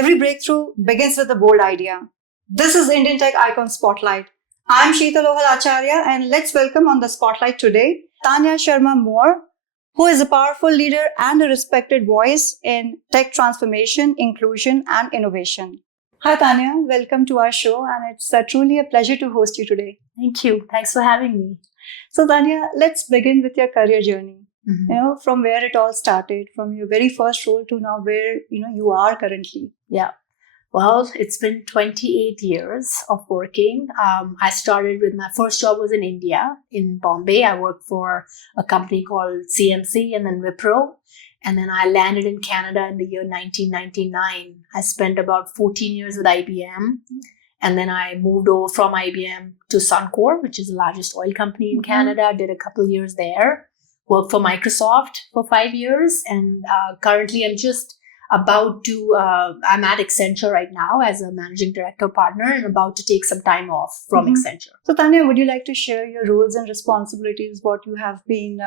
every breakthrough begins with a bold idea. This is Indian Tech Icon Spotlight. I'm Sheetal Acharya, and let's welcome on the spotlight today Tanya Sharma Moore, who is a powerful leader and a respected voice in tech transformation, inclusion, and innovation. Hi Tanya, welcome to our show, and it's truly a pleasure to host you today. Thank you. Thanks for having me. So Tanya, let's begin with your career journey. From where it all started, from your very first role to now where you are currently. Yeah. Well, it's been 28 years of working. I started with my first job was in India, in Bombay. I worked for a company called CMC and then Wipro. And then I landed in Canada in the year 1999. I spent about 14 years with IBM. And then I moved over from IBM to Suncor, which is the largest oil company in Canada. Did a couple of years there. Worked for Microsoft for 5 years. And currently I'm just I'm at Accenture right now as a managing director partner and about to take some time off from Accenture. So Tanya, would you like to share your roles and responsibilities, what you have been,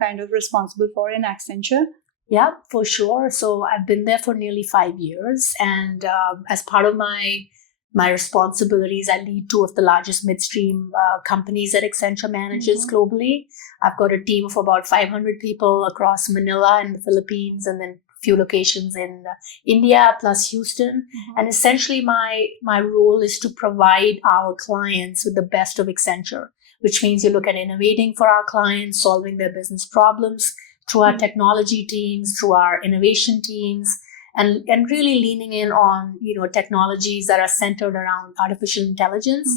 kind of responsible for in Accenture? Yeah, for sure. So I've been there for nearly 5 years. And as part of my responsibilities, I lead two of the largest midstream companies that Accenture manages globally. I've got a team of about 500 people across Manila in the Philippines and then few locations in India plus Houston. And essentially my role is to provide our clients with the best of Accenture, which means you look at innovating for our clients, solving their business problems through our technology teams, through our innovation teams, and really leaning in on technologies that are centered around artificial intelligence,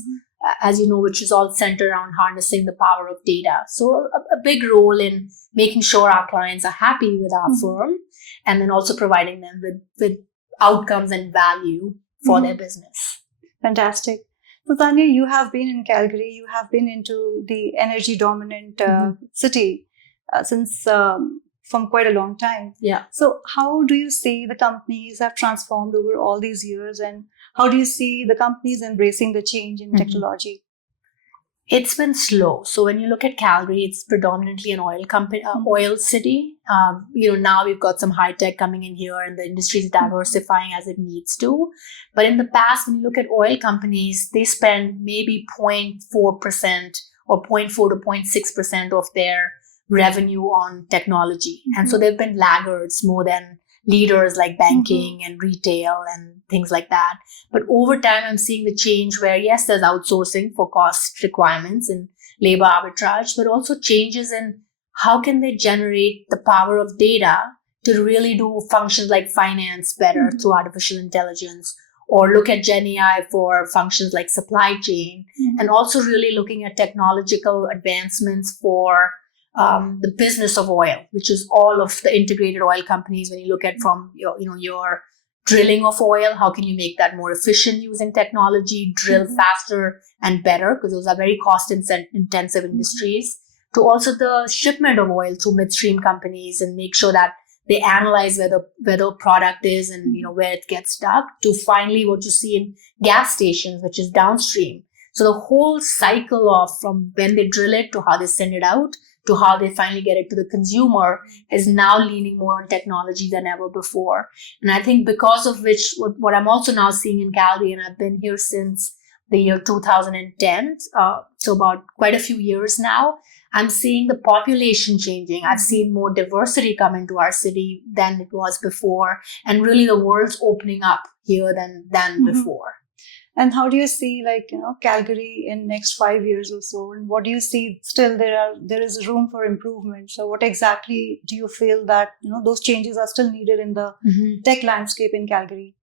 as you know, which is all centered around harnessing the power of data. So a big role in making sure our clients are happy with our firm, and then also providing them with outcomes and value for their business. Fantastic. So Tanya, you have been in Calgary, you have been into the energy dominant city since from quite a long time. Yeah. So how do you see the companies have transformed over all these years, and how do you see the companies embracing the change in technology? It's been slow. So when you look at Calgary, it's predominantly an oil company, oil city. Now we've got some high tech coming in here, and the industry is diversifying as it needs to. But in the past, when you look at oil companies, they spend maybe 0.4% or 0.4 to 0.6% of their revenue on technology. And so they've been laggards more than leaders like banking and retail and things like that. But over time, I'm seeing the change where, yes, there's outsourcing for cost requirements and labor arbitrage, but also changes in how can they generate the power of data to really do functions like finance better through artificial intelligence, or look at Gen AI for functions like supply chain, and also really looking at technological advancements for the business of oil, which is all of the integrated oil companies. When you look at from your drilling of oil, how can you make that more efficient using technology, drill faster and better, because those are very cost intensive industries, to also the shipment of oil through midstream companies and make sure that they analyze where the product is and where it gets stuck, to finally what you see in gas stations, which is downstream. So the whole cycle of from when they drill it to how they send it out to how they finally get it to the consumer is now leaning more on technology than ever before. And I think because of which, what I'm also now seeing in Calgary, and I've been here since the year 2010, so about quite a few years now, I'm seeing the population changing. I've seen more diversity come into our city than it was before, and really the world's opening up here than before. And how do you see Calgary in next 5 years or so? And what do you see still there is room for improvement? So what exactly do you feel that those changes are still needed in the tech landscape in Calgary?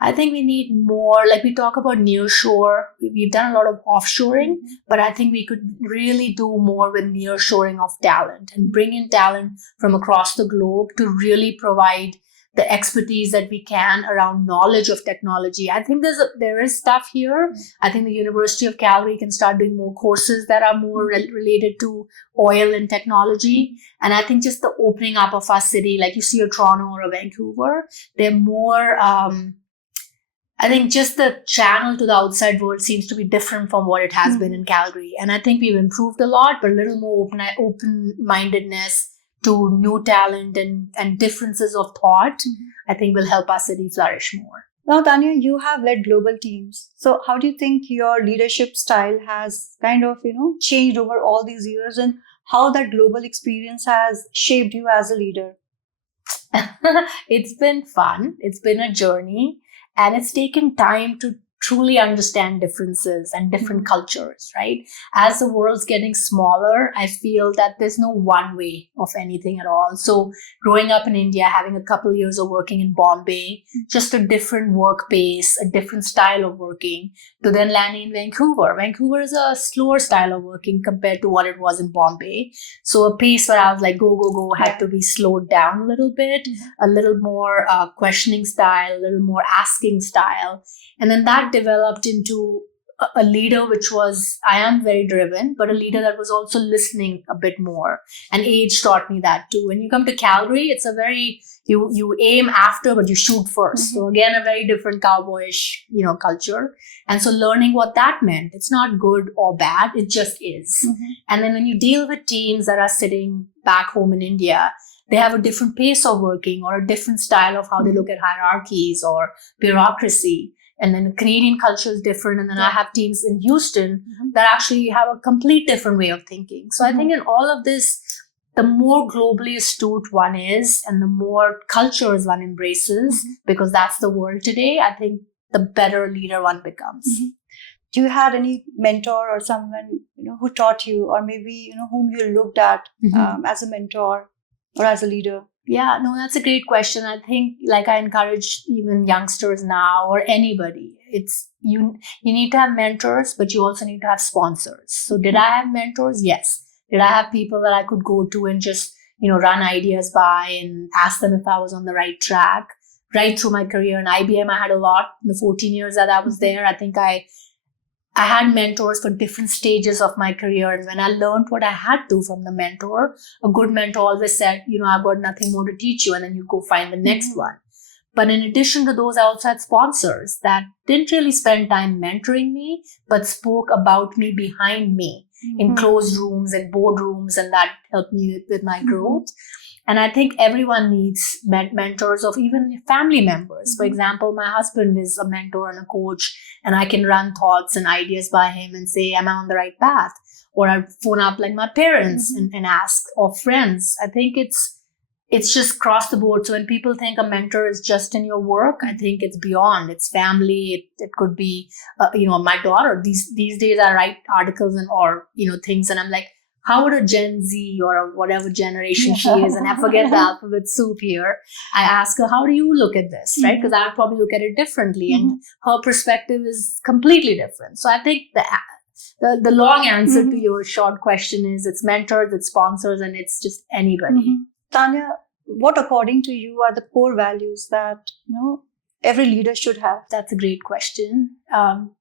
I think we need more, like we talk about nearshore. We've done a lot of offshoring, but I think we could really do more with nearshoring of talent and bring in talent from across the globe to really provide the expertise that we can around knowledge of technology. I think there is stuff here. I think the University of Calgary can start doing more courses that are more related to oil and technology. And I think just the opening up of our city, like you see a Toronto or a Vancouver, they're more, I think just the channel to the outside world seems to be different from what it has been in Calgary. And I think we've improved a lot, but a little more open-mindedness to new talent and differences of thought, I think will help our city flourish more. Now, Tanya, you have led global teams. So how do you think your leadership style has kind of, changed over all these years, and how that global experience has shaped you as a leader? It's been fun. It's been a journey, and it's taken time to truly understand differences and different cultures, right? As the world's getting smaller, I feel that there's no one way of anything at all. So growing up in India, having a couple years of working in Bombay, just a different work pace, a different style of working, to then landing in Vancouver. Vancouver is a slower style of working compared to what it was in Bombay. So a pace where I was like, go, go, go, had to be slowed down a little bit, a little more questioning style, a little more asking style. And then that developed into a leader, which was, I am very driven, but a leader that was also listening a bit more. And age taught me that too. When you come to Calgary, it's a very, you aim after, but you shoot first. So again, a very different cowboyish, culture. And so learning what that meant, it's not good or bad, it just is. And then when you deal with teams that are sitting back home in India, they have a different pace of working or a different style of how they look at hierarchies or bureaucracy. And then the Canadian culture is different. And then I have teams in Houston that actually have a complete different way of thinking. So I think in all of this, the more globally astute one is and the more cultures one embraces, because that's the world today, I think the better leader one becomes. Do you had any mentor or someone, who taught you, or maybe, whom you looked at as a mentor or as a leader? Yeah, no, that's a great question. I think like I encourage even youngsters now or anybody, it's you need to have mentors, but you also need to have sponsors. So did I have mentors? Yes. Did I have people that I could go to and just, run ideas by and ask them if I was on the right track? Right through my career in IBM, I had a lot. In the 14 years that I was there, I think I had mentors for different stages of my career. And when I learned what I had to from the mentor, a good mentor always said, I've got nothing more to teach you. And then you go find the next one. But in addition to those, I also had sponsors that didn't really spend time mentoring me, but spoke about me behind me in closed rooms and boardrooms. And that helped me with my growth. And I think everyone needs mentors of even family members. For example, my husband is a mentor and a coach, and I can run thoughts and ideas by him and say, am I on the right path? Or I phone up like my parents and ask, or friends. I think it's just across the board. So when people think a mentor is just in your work, I think it's beyond. It's family. It could be, my daughter. These days I write articles or things, and I'm like, how would a Gen Z or a whatever generation she is, and I forget the alphabet soup here, I ask her, how do you look at this, right? Because I would probably look at it differently, and her perspective is completely different. So I think the long answer to your short question is it's mentors, it's sponsors, and it's just anybody. Tanya, what according to you are the core values that, every leader should have? That's a great question.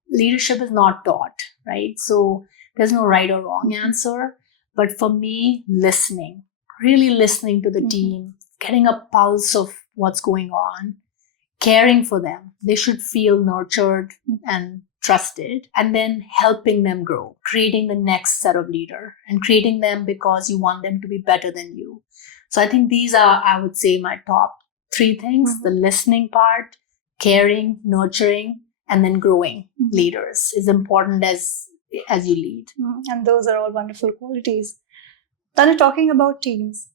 Leadership is not taught, right? So there's no right or wrong answer. But for me, listening, really listening to the team, getting a pulse of what's going on, caring for them. They should feel nurtured and trusted, and then helping them grow, creating the next set of leader and creating them because you want them to be better than you. So I think these are, I would say, my top three things: the listening part, caring, nurturing, and then growing leaders is important as you lead. And those are all wonderful qualities. Then talking about teams,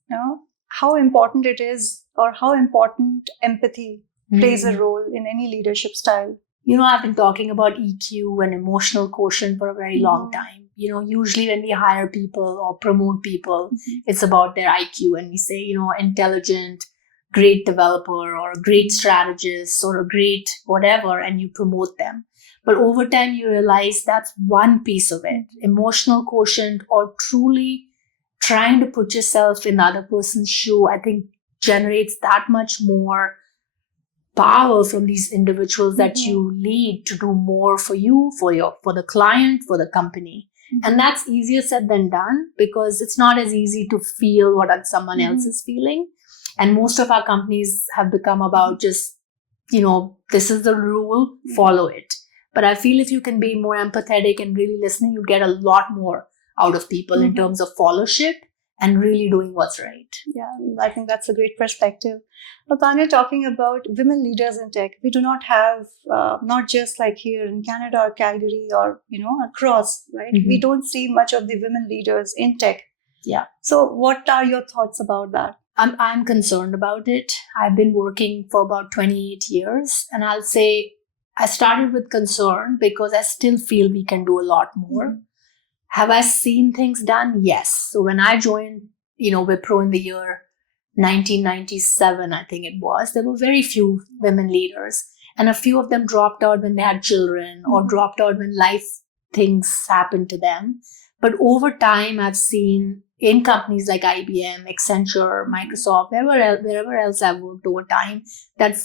how important it is, or how important empathy plays a role in any leadership style. I've been talking about EQ and emotional quotient for a very long time. Usually when we hire people or promote people, it's about their IQ, and we say, intelligent, great developer or a great strategist or a great whatever, and you promote them. But over time, you realize that's one piece of it. Emotional quotient, or truly trying to put yourself in the other person's shoe, I think generates that much more power from these individuals that you lead to do more for you, for the client, for the company. And that's easier said than done, because it's not as easy to feel what someone else is feeling. And most of our companies have become about just, this is the rule, follow it. But I feel if you can be more empathetic and really listening, you get a lot more out of people in terms of followership and really doing what's right. Yeah, I think that's a great perspective. Now, Tanya, talking about women leaders in tech, we do not have, not just like here in Canada or Calgary or, across, right? Mhm. We don't see much of the women leaders in tech. Yeah. So what are your thoughts about that? I'm concerned about it. I've been working for about 28 years, and I'll say I started with concern because I still feel we can do a lot more. Mhm. Have I seen things done? Yes. So when I joined, Wipro in the year 1997, I think it was, there were very few women leaders, and a few of them dropped out when they had children or Mhm. dropped out when life things happened to them. But over time, I've seen in companies like IBM, Accenture, Microsoft, wherever else I've worked over time, that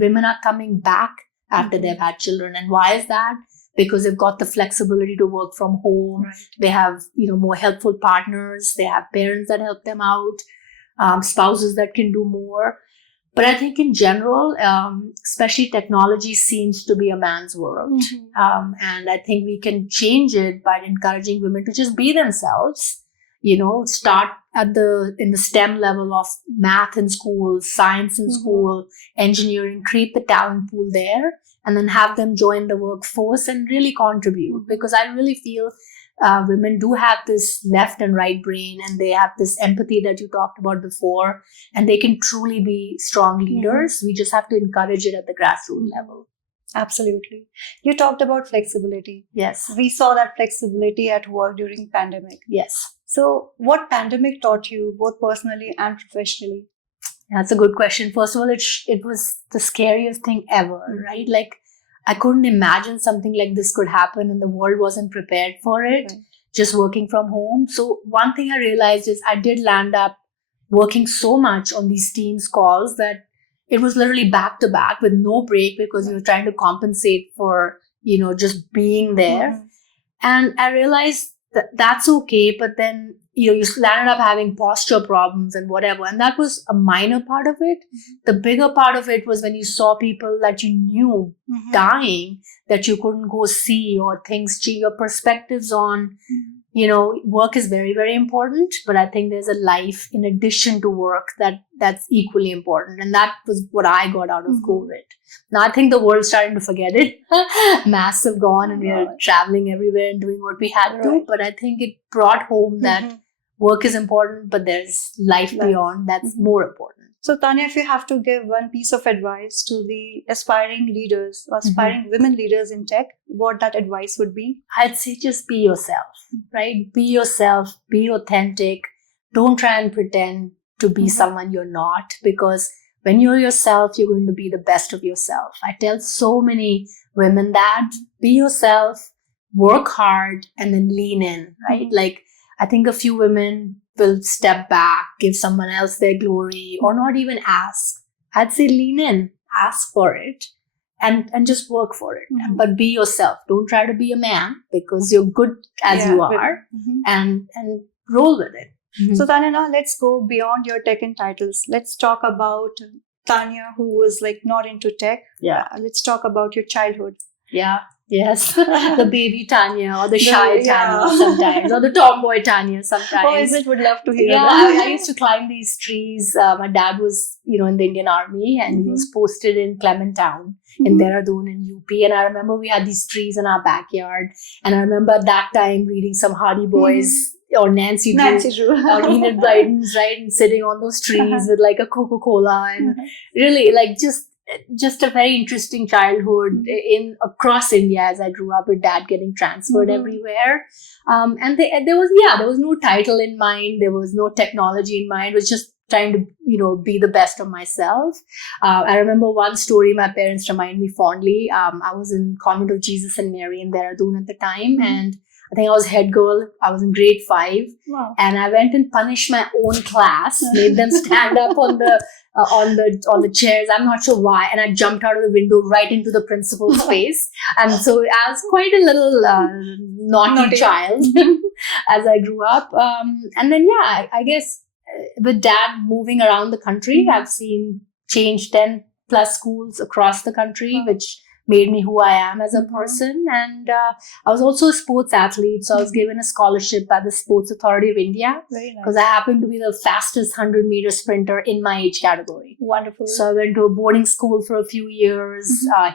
women are coming back after Mhm. they've had children. And why is that? Because they've got the flexibility to work from home. Right. They have, more helpful partners. They have parents that help them out, spouses that can do more. But I think in general, especially technology seems to be a man's world. Mhm. And I think we can change it by encouraging women to just be themselves. Start in the STEM level of math in school, science in Mhm. school, engineering, create the talent pool there, and then have them join the workforce and really contribute. Because I really feel women do have this left and right brain, and they have this empathy that you talked about before, and they can truly be strong leaders. We just have to encourage it at the grassroots level. Absolutely. You talked about flexibility. Yes. We saw that flexibility at work during pandemic. Yes. So what pandemic taught you, both personally and professionally? That's a good question. First of all, it was the scariest thing ever, right? Like, I couldn't imagine something like this could happen, and the world wasn't prepared for it, Right. just working from home. So one thing I realized is I did land up working so much on these Teams calls that it was literally back to back with no break, because you were trying to compensate for, just being there. Mhm. And I realized that that's okay, but then you landed up having posture problems and whatever, and that was a minor part of it. The bigger part of it was when you saw people that you knew Mhm. dying, that you couldn't go see, or things change your perspectives on. Mhm. Work is very, very important, but I think there's a life in addition to work that's equally important, and that was what I got out of Mhm. COVID. Now I think the world's starting to forget it. Masks have gone, and we are Right. traveling everywhere and doing what we had to. Right. But I think it brought home that Mhm. work is important, but there's life Life. beyond that's Mhm. more important. So, Tanya, if you have to give one piece of advice to the aspiring leaders or aspiring women leaders in tech, what that advice would be? I'd say just be yourself, right? Be yourself, be authentic. Don't try and pretend to be Mhm. someone you're not, because when you're yourself, you're going to be the best of yourself. I tell so many women that be yourself, work hard, and then lean in, right? Mhm. Like, I think a few women will step back, give someone else their glory, or not even ask. I'd say lean in, ask for it, and just work for it. Mhm. But be yourself. Don't try to be a man, because you're good as you are, Mhm. and roll with it. So, Tanya, now let's go beyond your tech and titles. Let's talk about Tanya, who was like not into tech. Yeah. Let's talk about your childhood. Yeah. Yes. The baby Tanya, or the shy Yeah. Tanya sometimes, or the tomboy Tanya sometimes. Oh, is it? Would love to hear Yeah, that. I used to climb these trees. My dad was, in the Indian Army, and he was posted in Clementown in Dehradun in UP. And I remember we had these trees in our backyard. And I remember at that time reading some Hardy Boys or Nancy Drew or Enid Blyton's, right? And sitting on those trees with like a Coca-Cola, and really like just a very interesting childhood in across India as I grew up, with dad getting transferred everywhere. And there was no title in mind. There was no technology in mind. It was just trying to, be the best of myself. I remember one story my parents remind me fondly. I was in Convent of Jesus and Mary in Dehradun at the time. And I think I was head girl. I was in grade 5. Wow. And I went and punished my own class, made them stand up on the chairs. I'm not sure why. And I jumped out of the window right into the principal's face. And so I was quite a little naughty child as I grew up. And then, I guess with dad moving around the country, I've seen change 10 plus schools across the country, which made me who I am as a person. And I was also a sports athlete, so I was given a scholarship by the Sports Authority of India because I happened to be the fastest 100-meter sprinter in my age category. Wonderful. So I went to a boarding school for a few years,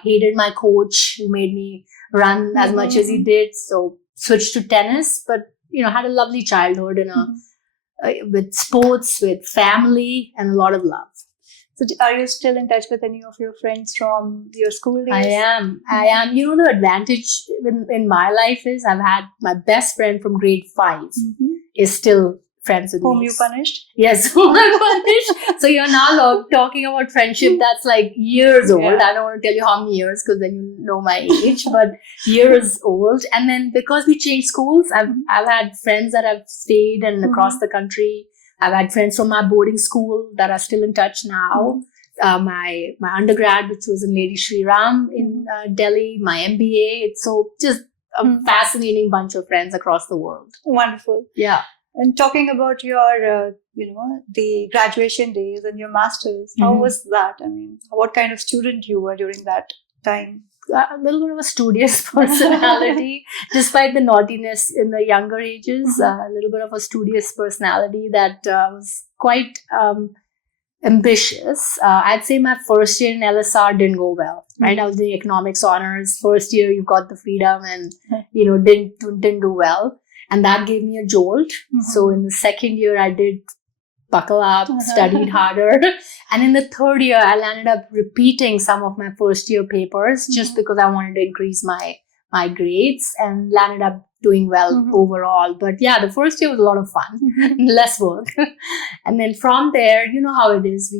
hated my coach who made me run as much as he did, so switched to tennis, but had a lovely childhood and with sports, with family, and a lot of love. So are you still in touch with any of your friends from your school days? I am. The advantage in my life is I've had my best friend from grade 5 is still friends with me. Whom you punished? Yes, whom I punished. So you're now talking about friendship that's like years old. Yeah. I don't want to tell you how many years because then you know my age, but years old. And then because we changed schools, I've had friends that have stayed and across the country. I've had friends from my boarding school that are still in touch now. My undergrad, which was in Lady Shri Ram in Delhi, my MBA. It's so just a fascinating bunch of friends across the world. Wonderful. Yeah. And talking about your, the graduation days and your masters, how was that? I mean, what kind of student you were during that time? A little bit of a studious personality, despite the naughtiness in the younger ages. A little bit of a studious personality that was quite ambitious. I'd say my first year in LSR didn't go well. Right, I was doing economics honors. First year, you got the freedom, and didn't do well, and that gave me a jolt. So in the second year, I did buckle up, studied harder. And in the third year, I landed up repeating some of my first year papers just because I wanted to increase my grades and landed up doing well overall. But yeah, the first year was a lot of fun, less work. And then from there, you know how it is.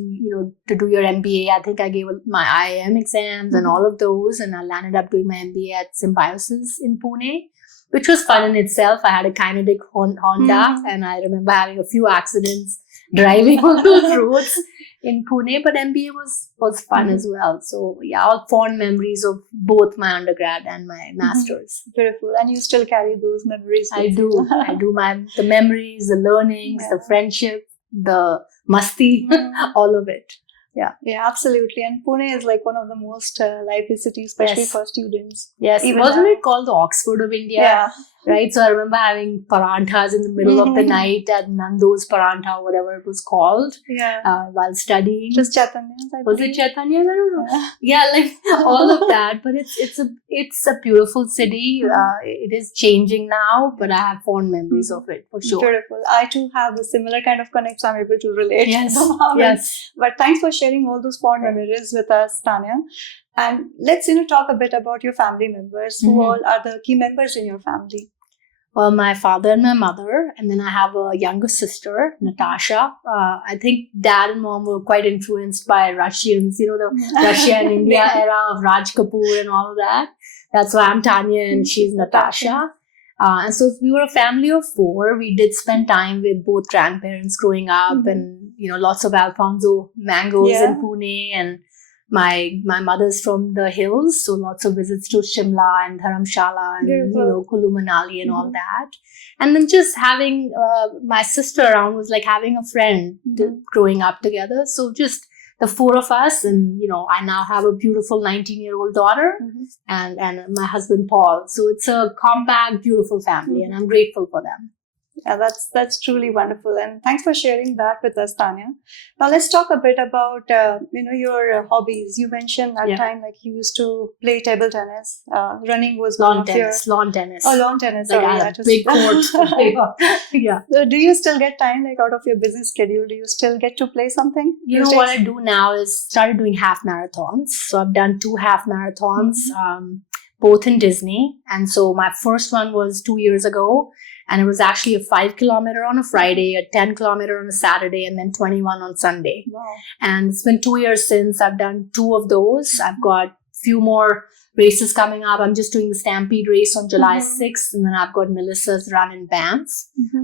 To do your MBA, I think I gave my IIM exams and all of those. And I landed up doing my MBA at Symbiosis in Pune, which was fun in itself. I had a kinetic Honda and I remember having a few accidents driving on those roads in Pune, but MBA was fun as well. So yeah, all fond memories of both my undergrad and my masters. Beautiful. And you still carry those memories? I do. The memories, the learnings, the friendship, the masti, all of it. Yeah, absolutely. And Pune is like one of the most lively cities, especially for students. Yes. Wasn't it called the Oxford of India? Yeah. Right. So I remember having paranthas in the middle of the night at Nando's Parantha, whatever it was called. Yeah. While studying. Just Chaitanya's, I was believe. It Chaitanya? I don't know. Yeah, like all of that. But it's a beautiful city. It is changing now, but I have fond memories of it for sure. Beautiful. I too have a similar kind of connect, so I'm able to relate. Yes. Yes. But thanks for sharing all those fond memories with us, Tanya. And let's talk a bit about your family members. Who all are the key members in your family? Well, my father and my mother, and then I have a younger sister, Natasha. I think dad and mom were quite influenced by Russians, the Russia and India era of Raj Kapoor and all of that. That's why I'm Tanya and she's Natasha. And so we were a family of 4. We did spend time with both grandparents growing up and, lots of Alfonso mangoes in Pune, and my mother's from the hills, so lots of visits to Shimla and Dharamshala and Kulu Manali and all that. And then just having my sister around was like having a friend growing up together. So just the 4 of us, and I now have a beautiful 19-year-old daughter and my husband Paul. So it's a compact, beautiful family, and I'm grateful for them. Yeah, that's truly wonderful, and thanks for sharing that with us, Tanya. Now let's talk a bit about your hobbies. You mentioned that time like you used to play table tennis. Running was lawn tennis. Lawn tennis. Oh, lawn tennis. Like I had a big court to play on. Yeah. So do you still get time, like out of your busy schedule? Do you still get to play something? What I do now is started doing half marathons. So I've done 2 half marathons, both in Disney. And so my first one was 2 years ago. And it was actually a 5 kilometer on a Friday, a 10 kilometer on a Saturday, and then 21 on Sunday. Wow. And it's been 2 years since I've done 2 of those. I've got a few more races coming up. I'm just doing the Stampede race on July 6th. And then I've got Melissa's run in Banff,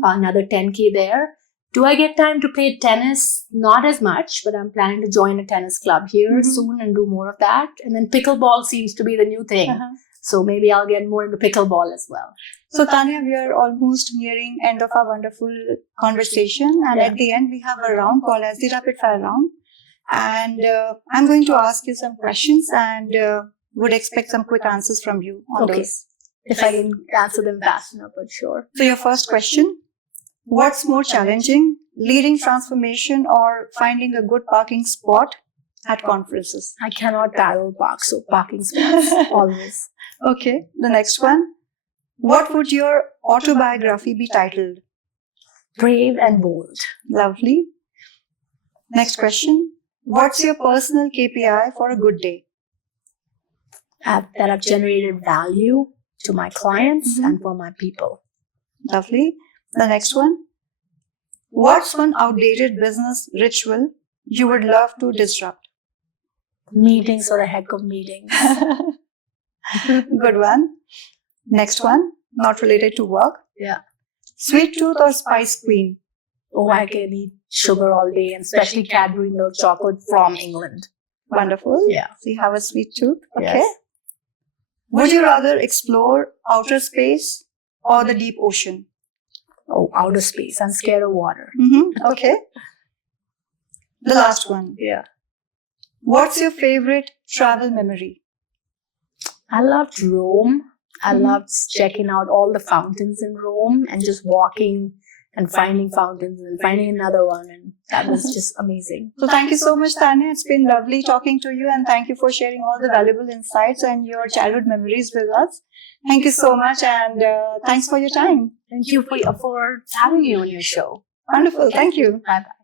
another 10K there. Do I get time to play tennis? Not as much, but I'm planning to join a tennis club here soon and do more of that. And then pickleball seems to be the new thing. So maybe I'll get more into pickleball as well. So Tanya, we are almost nearing end of our wonderful conversation. And at the end, we have a round called as the rapid fire round. And I'm going to ask you some questions. And would expect some quick answers from you on Okay. those. If I can answer them fast enough, but sure. So your first question, what's more challenging, leading transformation or finding a good parking spot at conferences? I cannot parallel park, so parking spots always. Okay, the next one, what would your autobiography be titled? Brave and bold. Lovely. Next question, what's your personal KPI for a good day? That I've generated value to my clients Mhm. and for my people. Lovely. The next one, what's one outdated business ritual you would love to disrupt? Meetings are a heck of meetings. Good one. Next one, not related to work. Yeah. Sweet tooth or spice queen? Oh, I can eat sugar all day, and especially Cadbury milk chocolate from England. Wonderful. Yeah. So you have a sweet tooth. Okay. Yes. Would you rather explore outer space or the deep ocean? Oh, outer space. I'm scared of water. Okay. The last one. Yeah. What's your favorite travel memory? I loved Rome. I Mhm. loved checking out all the fountains in Rome and just walking and finding fountains and finding another one. And that was just amazing. So thank you so much, Tanya. It's been lovely talking to you, and thank you for sharing all the valuable insights and your childhood memories with us. Thank you so much, and thanks for your time. Thank you for having me on your show. Wonderful. Thank you. Bye-bye.